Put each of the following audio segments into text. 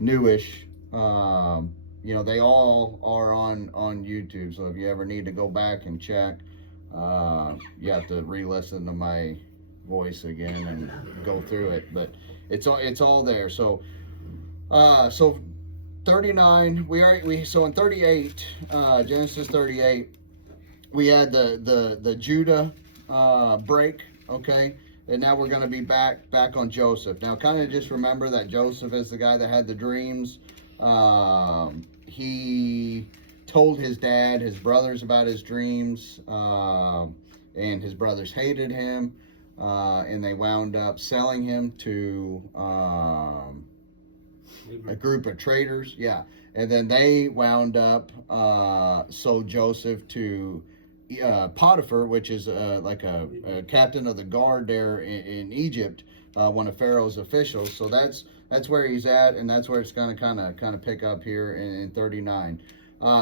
newish. You know, they all are on YouTube. So if you ever need to go back and check, you have to re-listen to my voice again and go through it. But it's all there. So 39. So in 38, Genesis 38, we had the Judah break. Okay. And now we're going to be back on Joseph. Now, kind of just remember that Joseph is the guy that had the dreams. He told his dad, his brothers about his dreams, and his brothers hated him, and they wound up selling him to a group of traders. Yeah, and then they wound up sold Joseph to Potiphar, which is like a captain of the guard there in Egypt, one of Pharaoh's officials. So that's where he's at, and that's where it's going to kind of pick up here in 39.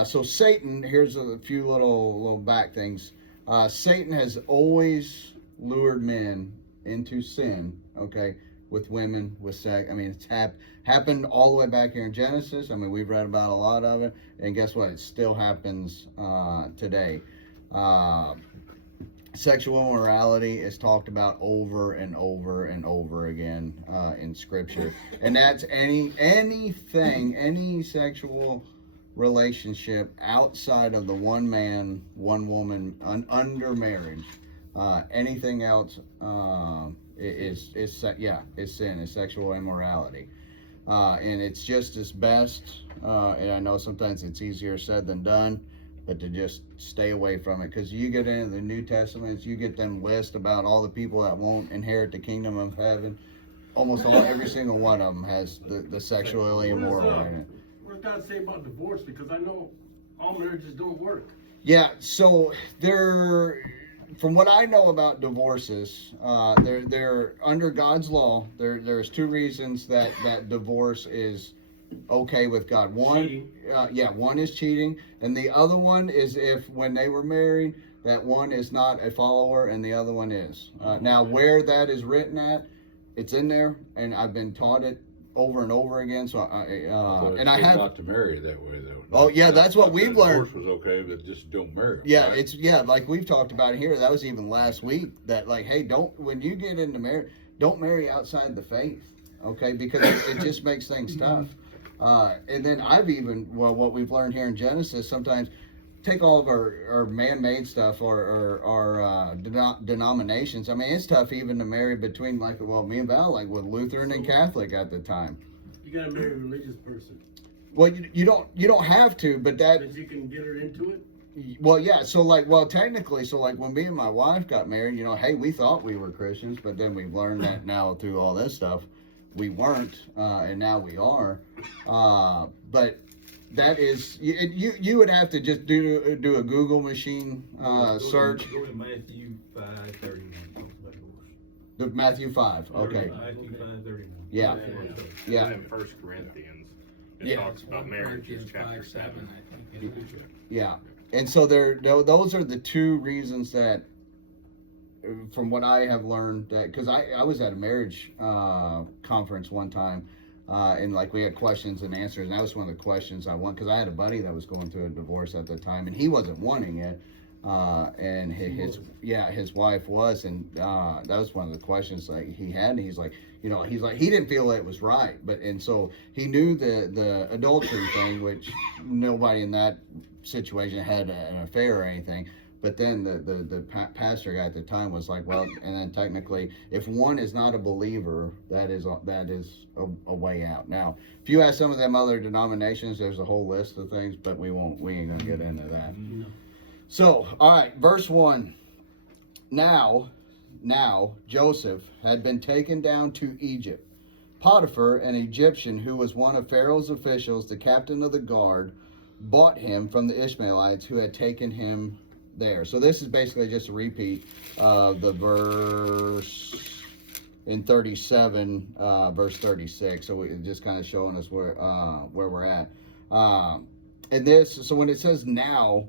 So Satan, here's a few little back things. Satan has always lured men into sin, okay, with women, with sex. I mean, it's happened all the way back here in Genesis. I mean, we've read about a lot of it, and guess what? It still happens today. Sexual immorality is talked about over and over and over again in Scripture, and that's any sexual relationship outside of the one man, one woman under marriage. Anything else is sin, is sexual immorality, and it's just as best. And I know sometimes it's easier said than done, but to just stay away from it, because you get into the New Testaments, you get them lists about all the people that won't inherit the kingdom of heaven. Almost every single one of them has the sexually immoral in it. What does God say about divorce? Because I know all marriages don't work. Yeah, so from what I know about divorces, they're under God's law. There's two reasons that divorce is okay with God. One is cheating, and the other one is if when they were married, that one is not a follower and the other one is. Now, where that is written at, it's in there, and I've been taught it over and over again. So I have not to marry that way though. Oh yeah, that's what we've learned. Divorce was okay, but just don't marry. Yeah, right? like we've talked about here. That was even last week. That like, hey, when you get into marriage, don't marry outside the faith, okay? Because it just makes things tough. And then what we've learned here in Genesis, sometimes take all of our man-made stuff or our denominations. I mean, it's tough even to marry between me and Val, like with Lutheran and Catholic at the time. You gotta marry a religious person. Well, you don't have to, but But you can get her into it. Well, yeah. So technically, when me and my wife got married, hey, we thought we were Christians, but then we've learned that now through all this stuff, we weren't, and now we are. But that is, you would have to just do a Google machine search. Go to Matthew 5:31. The Matthew 5. Okay. Matthew 5:31. Yeah. Yeah. And in 1 Corinthians, it Yeah. talks about marriages, chapter 7. I think. Yeah. And so those are the two reasons that, from what I have learned, that because I was at a marriage conference one time, and we had questions and answers, and that was one of the questions I won, because I had a buddy that was going through a divorce at the time, and he wasn't wanting it, and his wife was, and that was one of the questions he had, and he's like, he didn't feel it was right, and so he knew the adultery thing, which nobody in that situation had an affair or anything. But then the pastor guy at the time was like, well, and then technically, if one is not a believer, that is a way out. Now, if you ask some of them other denominations, there's a whole list of things, but we ain't gonna get into that. No. So, all right, verse 1. Now Joseph had been taken down to Egypt. Potiphar, an Egyptian who was one of Pharaoh's officials, the captain of the guard, bought him from the Ishmaelites who had taken him there. So this is basically just a repeat of the verse in 37, verse 36. So it's just kind of showing us where we're at. So when it says now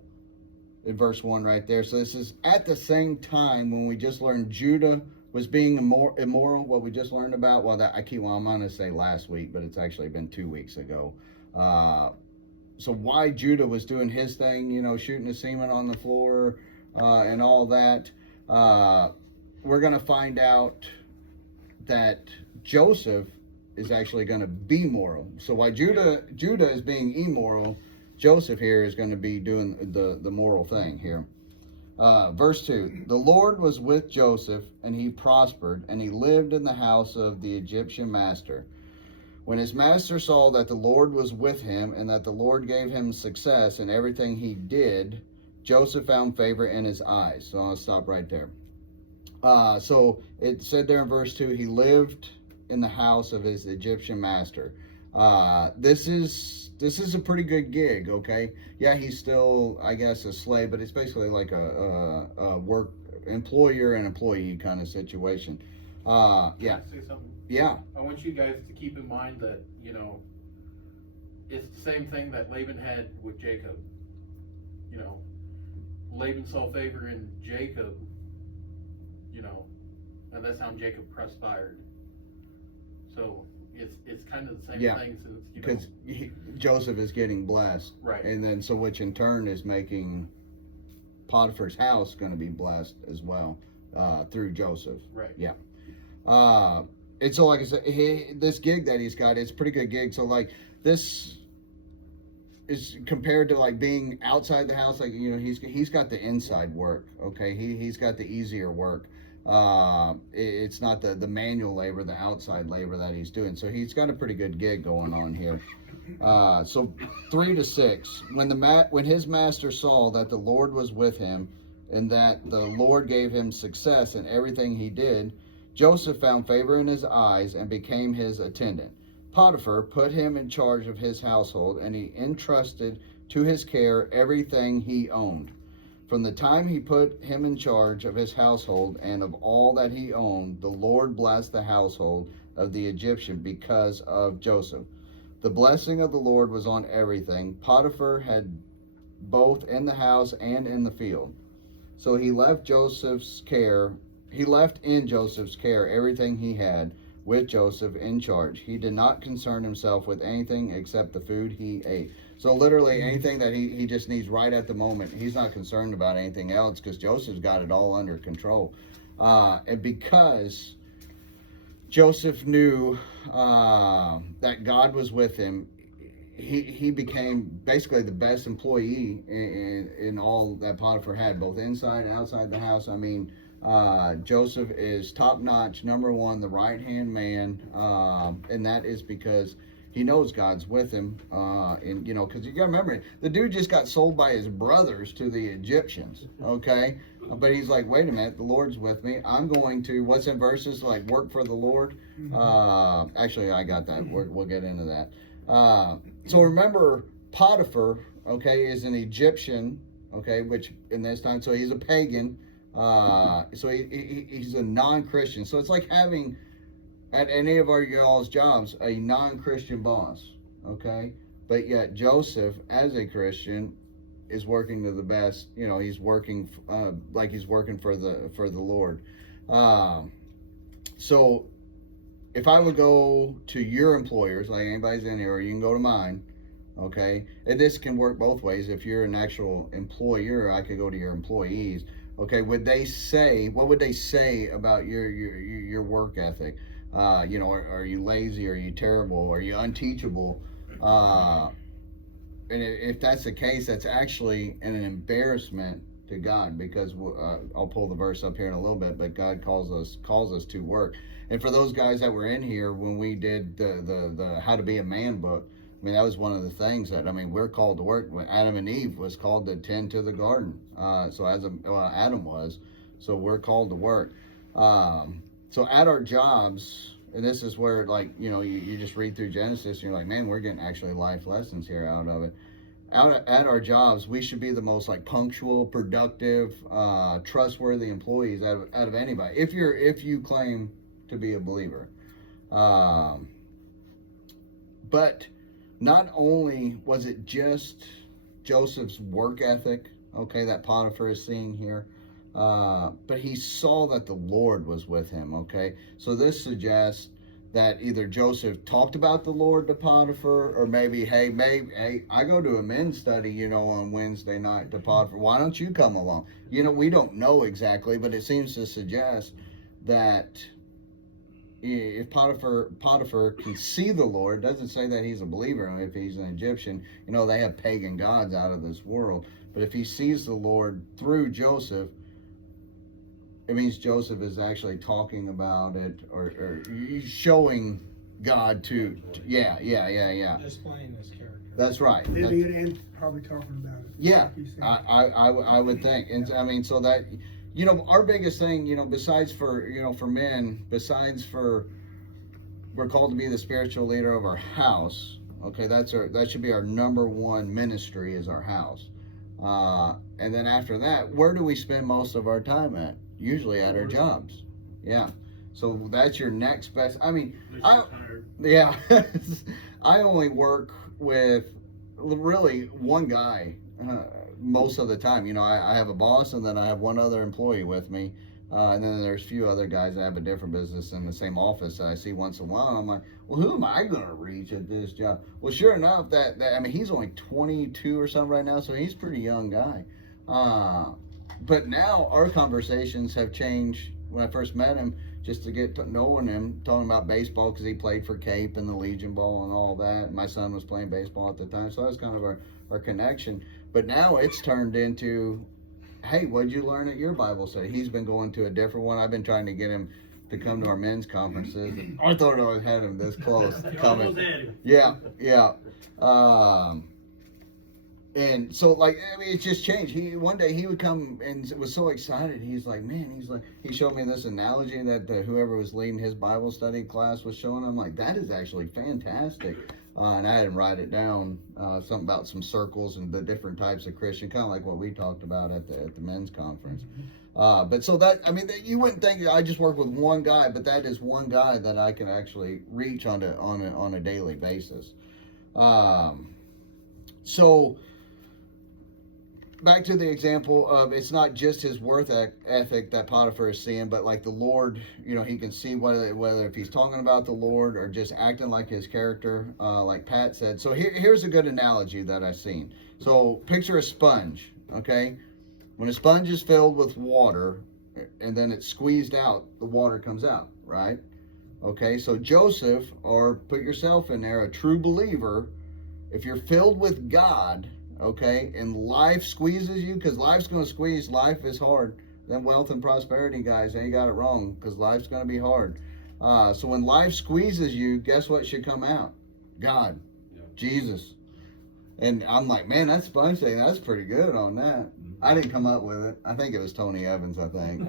in verse 1 right there, so this is at the same time when we just learned Judah was being immoral, what we just learned about. Well, I'm going to say last week, but it's actually been 2 weeks ago. So why Judah was doing his thing, shooting the semen on the floor and all that, we're going to find out that Joseph is actually going to be moral. So while Judah is being immoral, Joseph here is going to be doing the moral thing here. Verse 2, the Lord was with Joseph, and he prospered, and he lived in the house of the Egyptian master. When his master saw that the Lord was with him, and that the Lord gave him success in everything he did, Joseph found favor in his eyes. So I'll stop right there. So it said there in verse 2, he lived in the house of his Egyptian master. This is a pretty good gig, okay? Yeah, he's still, I guess, a slave, but it's basically like a work employer and employee kind of situation. Yeah. Can I say something? Yeah. I want you guys to keep in mind that, it's the same thing that Laban had with Jacob. Laban saw favor in Jacob, and that's how Jacob perspired. So it's kind of the same thing, since Because Joseph is getting blessed. Right. And then so which in turn is making Potiphar's house going to be blessed as well through Joseph. Right. Yeah. And so like I said, this gig that he's got, it's a pretty good gig. So like this is compared to like being outside the house, like he's got the inside work. Okay, he's got the easier work. It's not the manual labor, the outside labor that he's doing. So he's got a pretty good gig going on here. So 3-6, when his master saw that the Lord was with him, and that the Lord gave him success in everything he did, Joseph found favor in his eyes and became his attendant. Potiphar put him in charge of his household, and he entrusted to his care everything he owned. From the time he put him in charge of his household and of all that he owned, the Lord blessed the household of the Egyptian because of Joseph. The blessing of the Lord was on everything. Potiphar had both in the house and in the field. So he left in Joseph's care everything he had, with Joseph in charge. He did not concern himself with anything except the food he ate. So literally anything that he just needs right at the moment, he's not concerned about anything else, because Joseph's got it all under control. And because Joseph knew that God was with him, he became basically the best employee in all that Potiphar had, both inside and outside the house. I mean, Joseph is top-notch, number one, the right-hand man, and that is because he knows God's with him, and because you gotta remember, the dude just got sold by his brothers to the Egyptians, okay? But he's like, wait a minute, the Lord's with me. I'm going to, what's in verses like work for the Lord? Actually, I got that. We'll get into that. So remember, Potiphar, okay, is an Egyptian, okay, which in this time, so he's a pagan. So he's a non-Christian. So it's like having at any of our y'all's jobs a non-Christian boss, okay? But yet Joseph, as a Christian, is working to the best. He's working like he's working for the Lord. So if I would go to your employers, like anybody's in here, or you can go to mine, okay? And this can work both ways. If you're an actual employer, I could go to your employees. Okay, what would they say about your work ethic? Are you lazy? Are you terrible? Are you unteachable? And if that's the case, that's actually an embarrassment to God, because I'll pull the verse up here in a little bit, but God calls us to work. And for those guys that were in here when we did the How to Be a Man book, I mean, that was one of the things that, we're called to work. When Adam and Eve was called to tend to the garden. Adam was. So we're called to work. So at our jobs, and this is where, you just read through Genesis and you're like, man, we're getting actually life lessons here out of it. At our jobs, we should be the most punctual, productive, trustworthy employees out of anybody. If you claim to be a believer. But not only was it just Joseph's work ethic, okay, that Potiphar is seeing here, but he saw that the Lord was with him. Okay, so this suggests that either Joseph talked about the Lord to Potiphar, or maybe, hey, I go to a men's study, on Wednesday night to Potiphar. Why don't you come along? We don't know exactly, but it seems to suggest that if Potiphar can see the Lord, doesn't say that he's a believer. I mean, if he's an Egyptian, they have pagan gods out of this world. But if he sees the Lord through Joseph, it means Joseph is actually talking about it, or showing God to yeah. Displaying this character. That's right. Maybe and probably talking about it. Yeah, like you said. I would think, and I mean, so that our biggest thing, besides for men, we're called to be the spiritual leader of our house. Okay, that should be our number one ministry, is our house. And then after that, where do we spend most of our time at? Usually at our jobs. Yeah. So that's your next best. I mean, yeah. I only work with really one guy most of the time. I have a boss, and then I have one other employee with me. And then there's a few other guys that have a different business in the same office that I see once in a while. And I'm like, well, who am I going to reach at this job? Well, sure enough, I mean, he's only 22 or something right now, so he's a pretty young guy. But now our conversations have changed. When I first met him, just to get to knowing him, talking about baseball, because he played for Cape and the Legion Bowl and all that. My son was playing baseball at the time, so that was kind of our connection. But now it's turned into, hey, what'd you learn at your Bible study? He's been going to a different one. I've been trying to get him to come to our men's conferences. I thought I had him this close coming. Yeah. And so, I mean, it's just changed. One day he would come and was so excited. He's like, he showed me this analogy that whoever was leading his Bible study class was showing him. Like, that is actually fantastic. And I had him write it down, something about some circles and the different types of Christian, kind of like what we talked about at the men's conference. But so that, I mean, you wouldn't think I just work with one guy, but that is one guy that I can actually reach on a daily basis. So back to the example of, it's not just his work ethic that Potiphar is seeing, but like the Lord, he can see whether if he's talking about the Lord or just acting like his character, like Pat said. So here's a good analogy that I've seen. So picture a sponge, okay? When a sponge is filled with water and then it's squeezed out, the water comes out, right? Okay, so Joseph, or put yourself in there, a true believer, if you're filled with God, okay, and life squeezes you, because life's going to squeeze, life is hard. Then wealth and prosperity, guys, they got it wrong, because life's going to be hard. So when life squeezes you, guess what should come out? God, Jesus. And I'm like, man, that sponge thing, that's pretty good on that. I didn't come up with it. I think it was Tony Evans, I think.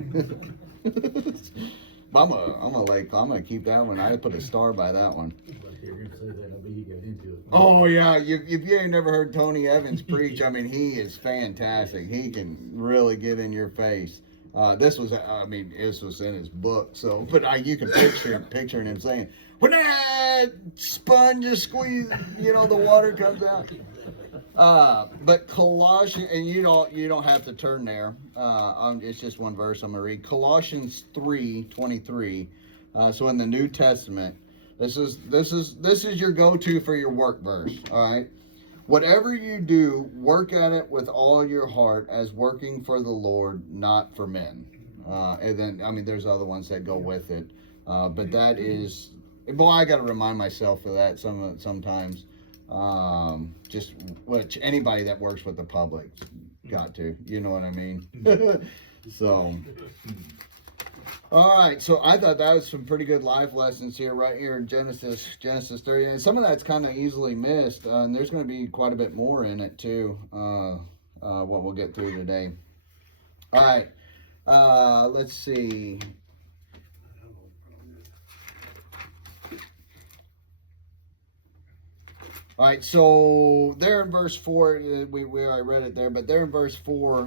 But I'm gonna keep that one. I put a star by that one. Oh yeah, if you ain't never heard Tony Evans preach, I mean, he is fantastic. He can really get in your face. This was in his book. So, but you can picture him saying, when that sponge is squeezed, the water comes out. But Colossians, and you don't have to turn there. It's just one verse I'm gonna read. Colossians 3:23. So in the New Testament, this is your go-to for your work verse. All right. Whatever you do, work at it with all your heart, as working for the Lord, not for men. And then, I mean, there's other ones that go with it. But that is, boy, I got to remind myself of that sometimes. Just which anybody that works with the public got to, you know what I mean? So, all right. So I thought that was some pretty good life lessons right here in Genesis 30. And some of that's kind of easily missed. And there's going to be quite a bit more in it too. What we'll get through today. All right. Let's see. All right, so there in verse 4, we already read it there, but there in verse 4,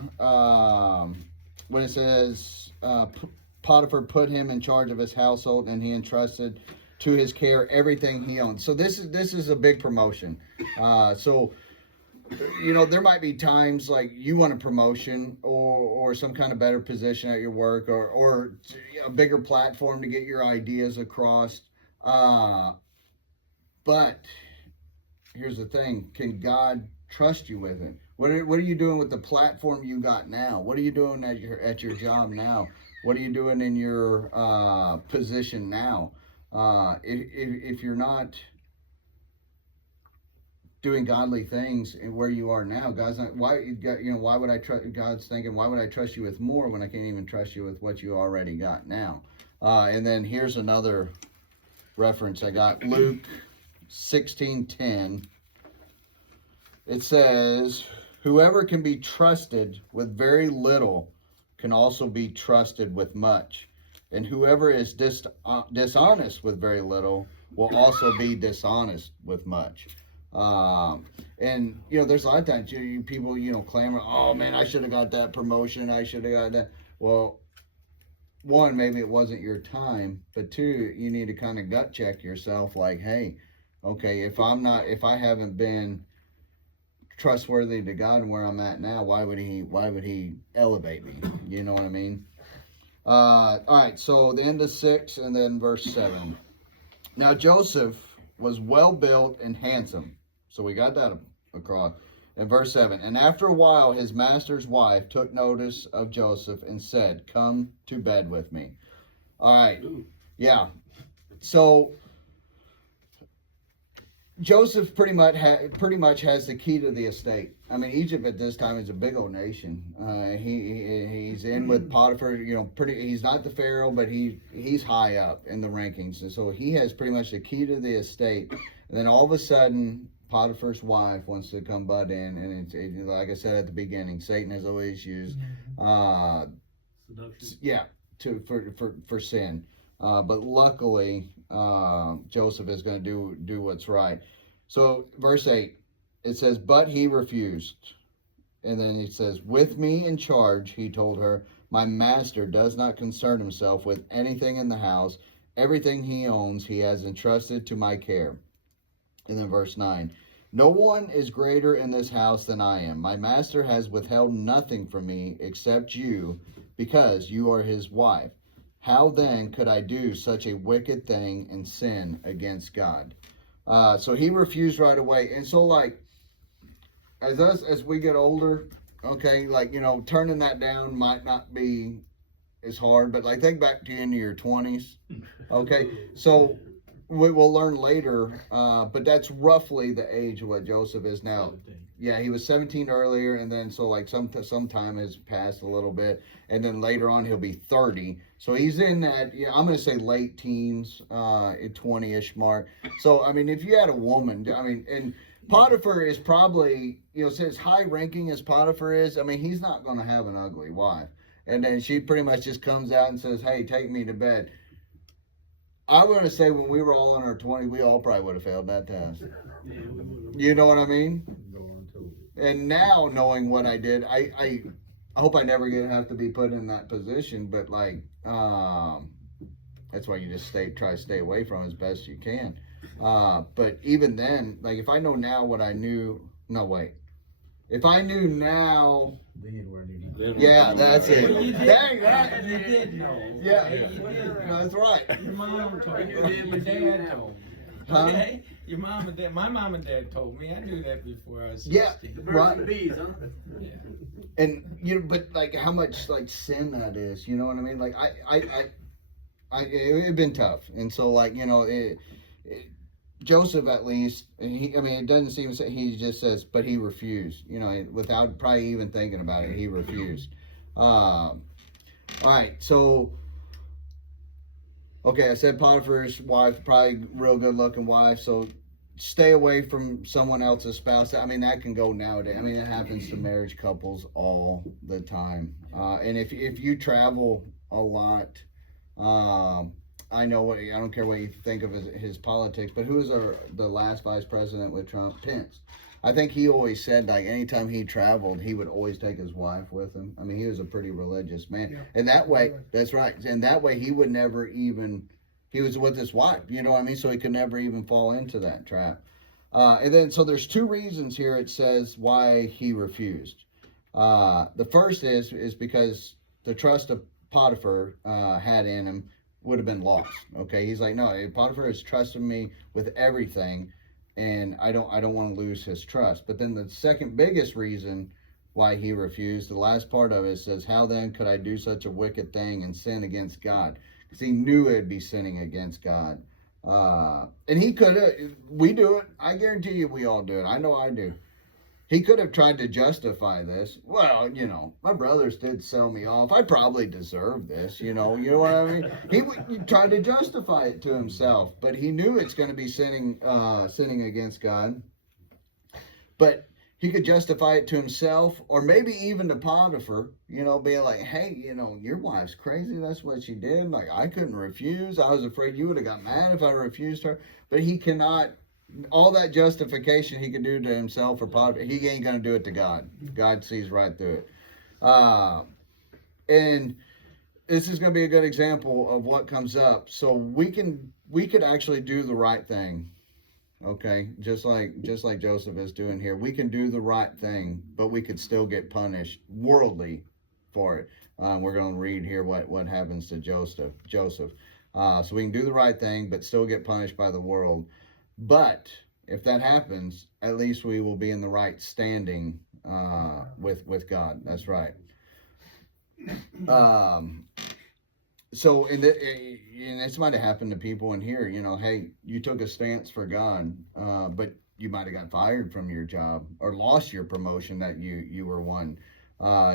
when it says, Potiphar put him in charge of his household, and he entrusted to his care everything he owned. So this is a big promotion. So you know, there might be times like you want a promotion or some kind of better position at your work or a bigger platform to get your ideas across. But here's the thing: can God trust you with it? What are you doing with the platform you got now? What are you doing at your job now? What are you doing in your position now? If you're not doing godly things and where you are now, God's not, why would I trust? God's thinking, why would I trust you with more when I can't even trust you with what you already got now? And then here's another reference I got, Luke 16:10. It says, whoever can be trusted with very little can also be trusted with much, and whoever is dishonest with very little will also be dishonest with much. And you know, there's a lot of times people clamor, oh man, I should have got that promotion, I should have got that. Well, one, maybe it wasn't your time, but two, you need to kind of gut check yourself, like, hey, okay, if I haven't been trustworthy to God and where I'm at now, why would he elevate me? You know what I mean? All right, so the end of 6 and then verse 7. Now Joseph was well built and handsome. So we got that across. In verse 7, and after a while his master's wife took notice of Joseph and said, come to bed with me. All right. Yeah. So Joseph pretty much has the key to the estate. I mean, Egypt at this time is a big old nation. He's in with Potiphar. He's not the Pharaoh, but he's high up in the rankings, and so he has pretty much the key to the estate. And then all of a sudden, Potiphar's wife wants to come butt in, and it's like I said at the beginning, Satan has always used, for sin. But luckily, Joseph is going to do what's right. So verse 8, it says, but he refused. And then it says, with me in charge, he told her, my master does not concern himself with anything in the house. Everything he owns, he has entrusted to my care. And then verse 9, no one is greater in this house than I am. My master has withheld nothing from me except you, because you are his wife. How then could I do such a wicked thing and sin against God? So he refused right away. And so, like, as we get older, okay, like, turning that down might not be as hard, but like, think back to in your 20s, okay? So we will learn later, but that's roughly the age of what Joseph is now. 17. Yeah, he was 17 earlier, and then so like some time has passed a little bit, and then later on he'll be 30. So he's in that, I'm going to say late teens, 20-ish mark. So I mean, if you had a woman, and Potiphar is probably, since high ranking as Potiphar is, I mean, he's not going to have an ugly wife. And then she pretty much just comes out and says, hey, take me to bed. I want to say when we were all in our 20s, we all probably would have failed that test. You know what I mean? And now knowing what I did, I hope I never have to be put in that position. But like, that's why you just try to stay away from it as best you can. But even then, like if I know now what I knew, if I knew now. Yeah, that's it. Dang, right. You did know. Yeah, that's right. Your mom told me. Your dad told me. Huh? Okay? Your mom and dad. My mom and dad told me. I knew that before I was 16. Yeah, right. Bees, huh? Yeah. And but like how much like sin that is, you know what I mean? Like it'd been tough, and so like Joseph at least, it doesn't seem, he just says, but he refused, without probably even thinking about it, he refused. All right, so, okay, I said Potiphar's wife, probably real good looking wife, so stay away from someone else's spouse. I mean, that can go nowadays. I mean, it happens to marriage couples all the time. And if you travel a lot, I don't care what you think of his politics, but who was the last vice president with Trump? Pence. I think he always said, like, anytime he traveled, he would always take his wife with him. I mean, he was a pretty religious man. Yeah. And that way, that's right. And that way he would never even, he was with his wife, you know what I mean? So he could never even fall into that trap. And then, so there's two reasons here it says why he refused. The first is because the trust of Potiphar had in him would have been lost. Okay, he's like, no, Potiphar has trusted me with everything, and I don't want to lose his trust. But then the second biggest reason why he refused, the last part of it says, how then could I do such a wicked thing and sin against God? Because he knew it'd be sinning against God. And he could have, we do it. I guarantee you we all do it. I know I do. He could have tried to justify this. Well, my brothers did sell me off. I probably deserve this, you know what I mean? He tried to justify it to himself, but he knew it's going to be sinning against God. But he could justify it to himself, or maybe even to Potiphar, being like, hey, your wife's crazy. That's what she did. Like, I couldn't refuse. I was afraid you would have got mad if I refused her. But he cannot, all that justification he could do to himself or Potiphar, he ain't going to do it to God. God sees right through it. And this is going to be a good example of what comes up. So we could actually do the right thing. Okay, just like Joseph is doing here, we can do the right thing, but we could still get punished worldly for it. We're going to read here what happens to Joseph. So we can do the right thing, but still get punished by the world. But if that happens, at least we will be in the right standing with God. That's right. So, and this might have happened to people in here, hey, you took a stance for God, but you might have got fired from your job or lost your promotion that you were won.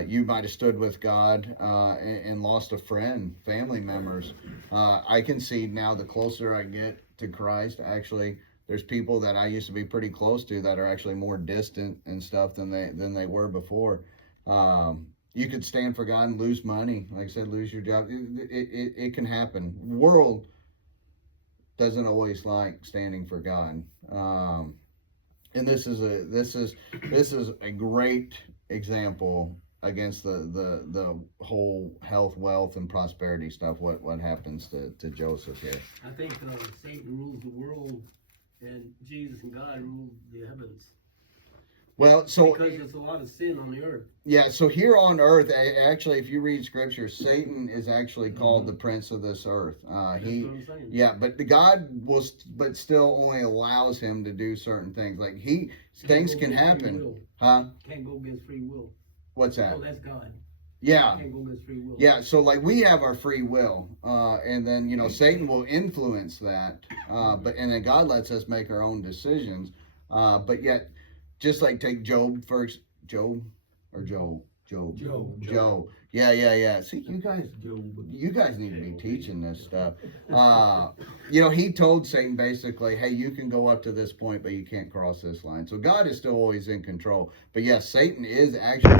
You might have stood with God and lost a friend, family members. I can see now the closer I get to Christ, actually, there's people that I used to be pretty close to that are actually more distant and stuff than they were before. You could stand for God and lose money. Like I said, lose your job. It can happen. The world doesn't always like standing for God. And this is a great example against the whole health, wealth, and prosperity stuff. What happens to Joseph here? I think Satan rules the world, and Jesus and God rule the heavens. Well, so because there's a lot of sin on the earth. Yeah, so here on earth, actually, if you read scripture, Satan is actually called the prince of this earth. That's what I'm saying. Yeah, but but still only allows him to do certain things. Like things can happen, huh? Can't go against free will. What's that? Oh, that's God. Yeah. Can't go against free will. Yeah, so like we have our free will, and then Satan will influence that, and then God lets us make our own decisions, but yet. Just like take Job first, Job. Yeah. See, you guys need to be teaching this stuff. He told Satan basically, hey, you can go up to this point, but you can't cross this line. So God is still always in control. But yes, Satan is actually